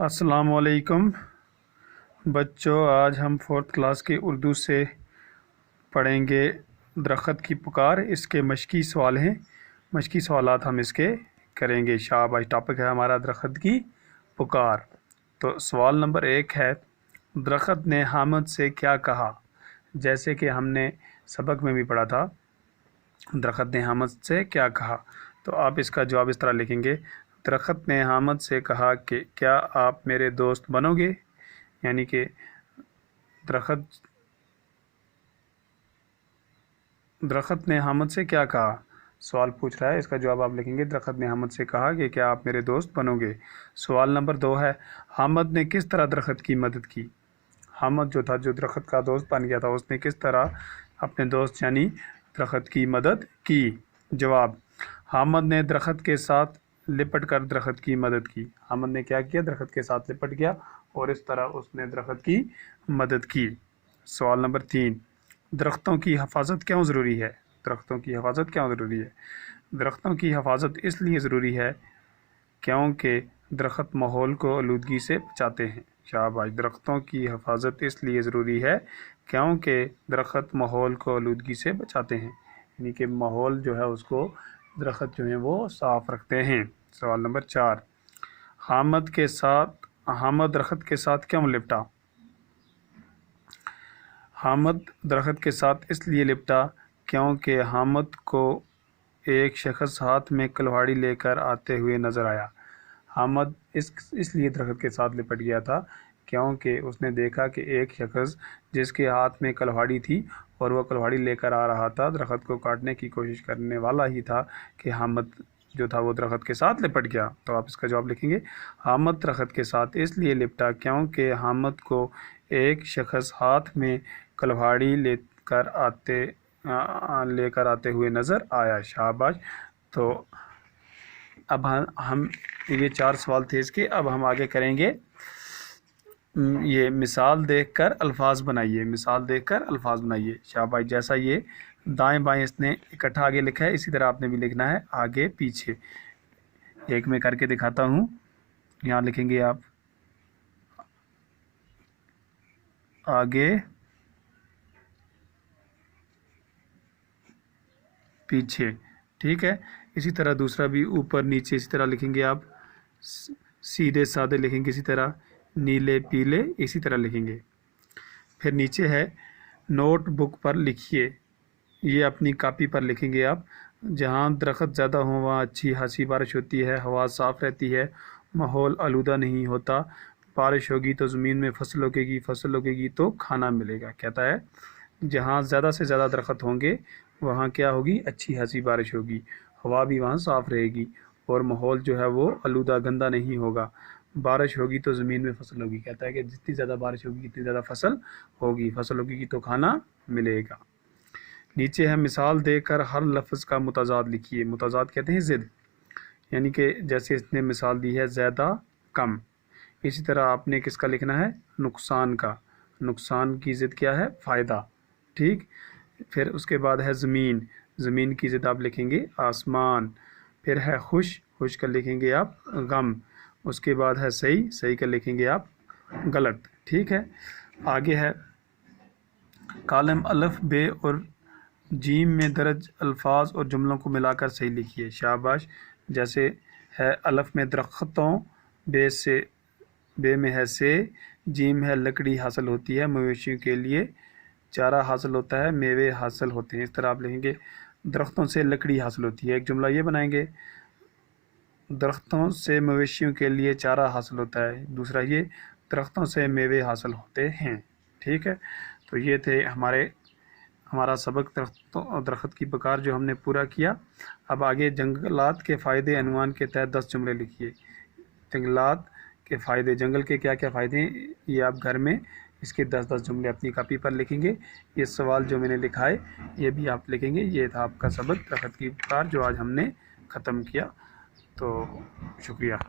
अस्सलामुअलैकुम बच्चों, आज हम फोर्थ क्लास के उर्दू से पढ़ेंगे दरख्त की पुकार। इसके मशकी सवाल हैं, मशकी सवालात हम इसके करेंगे। शाबाश, टॉपिक है हमारा दरख्त की पुकार। तो सवाल नंबर 1 है, दरख्त ने हामिद से क्या कहा। जैसे कि हमने सबक में भी पढ़ा था, दरख्त ने हामिद से क्या कहा। तो आप इसका जवाब इस तरह लिखेंगे, दरख्त ने हामिद से कहा कि क्या आप मेरे दोस्त बनोगे। यानी कि दरख्त ने हामिद से क्या कहा, सवाल पूछ रहा है, इसका जवाब आप लिखेंगे, दरख्त ने हामिद से कहा कि क्या आप मेरे दोस्त बनोगे। सवाल नंबर 2 है, हामिद ने किस तरह दरख्त की मदद की। हामिद जो था, जो दरख्त का दोस्त बन गया था, उसने किस तरह अपने दोस्त यानी दरख्त की मदद की। जवाब, हामिद ने दरख्त के साथ लिपट कर दरख्त की मदद की। हामिद ने क्या किया, दरख्त के साथ लिपट गया और इस तरह उसने दरख्त की मदद की। सवाल नंबर 3, दरख्तों की हिफाजत क्यों ज़रूरी है। दरख्तों की हिफाजत क्यों ज़रूरी है। दरख्तों की हिफाजत इसलिए ज़रूरी है क्योंकि दरख्त माहौल को आलूदगी से बचाते हैं। शाबाश, दरख्तों की हिफाजत इसलिए ज़रूरी है क्योंकि दरख्त माहौल को आलूदगी से बचाते हैं। यानी कि माहौल जो है उसको दरख्त जो है वो साफ़ रखते हैं। सवाल नंबर 4, हामिद दरख्त के साथ क्यों लिपटा। हामिद दरख्त के साथ इसलिए लिपटा क्योंकि हामिद को एक शख्स हाथ में कुल्हाड़ी लेकर आते हुए नज़र आया। हामिद इसलिए दरख्त के साथ लिपट गया था क्योंकि उसने देखा कि एक शख्स जिसके हाथ में कुल्हाड़ी थी और वह कुल्हाड़ी लेकर आ रहा था, दरख्त को काटने की कोशिश करने वाला ही था कि हामिद जो था वो दरख्त के साथ लिपट गया। तो आप इसका जवाब लिखेंगे, हामिद दरख्त के साथ इसलिए लिपटा क्योंकि हामिद को एक शख्स हाथ में कुल्हाड़ी लेकर आते हुए नज़र आया। शाबाश। तो अब हम ये 4 सवाल थे इसके। अब हम आगे करेंगे, ये मिसाल देखकर अल्फाज बनाइए। मिसाल देखकर अल्फाज बनाइए। शाबाश, जैसा ये दाएं बाएं इसने इकट्ठा आगे लिखा है, इसी तरह आपने भी लिखना है आगे पीछे। एक मैं करके दिखाता हूँ। यहाँ लिखेंगे आप आगे पीछे, ठीक है। इसी तरह दूसरा भी ऊपर नीचे इसी तरह लिखेंगे आप, सीधे साधे लिखेंगे इसी तरह, नीले पीले इसी तरह लिखेंगे। फिर नीचे है, नोटबुक पर लिखिए। ये अपनी कॉपी पर लिखेंगे आप। जहाँ दरख्त ज़्यादा हो वहाँ अच्छी खासी बारिश होती है, हवा साफ़ रहती है, माहौल आलूदा नहीं होता, बारिश होगी तो ज़मीन में फसल उगेगी, फसल उगेगी तो खाना मिलेगा। कहता है जहाँ ज़्यादा से ज़्यादा दरख्त होंगे वहाँ क्या होगी, अच्छी खासी बारिश होगी, हवा भी वहाँ साफ़ रहेगी और माहौल जो है वो आलूदा गंदा नहीं होगा, बारिश होगी तो ज़मीन में फसल होगी। कहता है कि जितनी ज़्यादा बारिश होगी इतनी ज़्यादा फसल होगी, फसल होगी तो खाना मिलेगा। नीचे है, मिसाल देकर हर लफ्ज़ का मुताजाद लिखिए। मुताजाद कहते हैं ज़िद, यानी कि जैसे इसने मिसाल दी है ज़्यादा कम, इसी तरह आपने किसका लिखना है, नुकसान का। नुकसान की ज़िद क्या है, फ़ायदा, ठीक। फिर उसके बाद है ज़मीन, ज़मीन की ज़िद आप लिखेंगे आसमान। फिर है खुश, खुश का लिखेंगे आप गम। उसके बाद है सही, सही का लिखेंगे आप गलत, ठीक है। आगे है, कालम अल्फ़ बे और जीम में दर्ज अल्फाज और जुमलों को मिलाकर सही लिखिए। शाबाश, जैसे है अल्फ़ में दरख्तों, बे में है से, जीम है लकड़ी हासिल होती है, मवेशियों के लिए चारा हासिल होता है, मेवे हासिल होते हैं। इस तरह आप लिखेंगे, दरख्तों से लकड़ी हासिल होती है। एक जुमला ये बनाएंगे, दरख्तों से मवेशियों के लिए चारा हासिल होता है। दूसरा ये, दरख्तों से मेवे हासिल होते हैं, ठीक है। तो ये थे हमारा सबक दरख्त की पुकार जो हमने पूरा किया। अब आगे जंगलात के फ़ायदे अनुमान के तहत 10 जुमले लिखिए। जंगलात के फ़ायदे, जंगल के क्या क्या फ़ायदे हैं, ये आप घर में इसके 10-10 जुमले अपनी कॉपी पर लिखेंगे। ये सवाल जो मैंने लिखा है ये भी आप लिखेंगे। ये था आपका सबक दरख्त की पुकार जो आज हमने ख़त्म किया। तो शुक्रिया।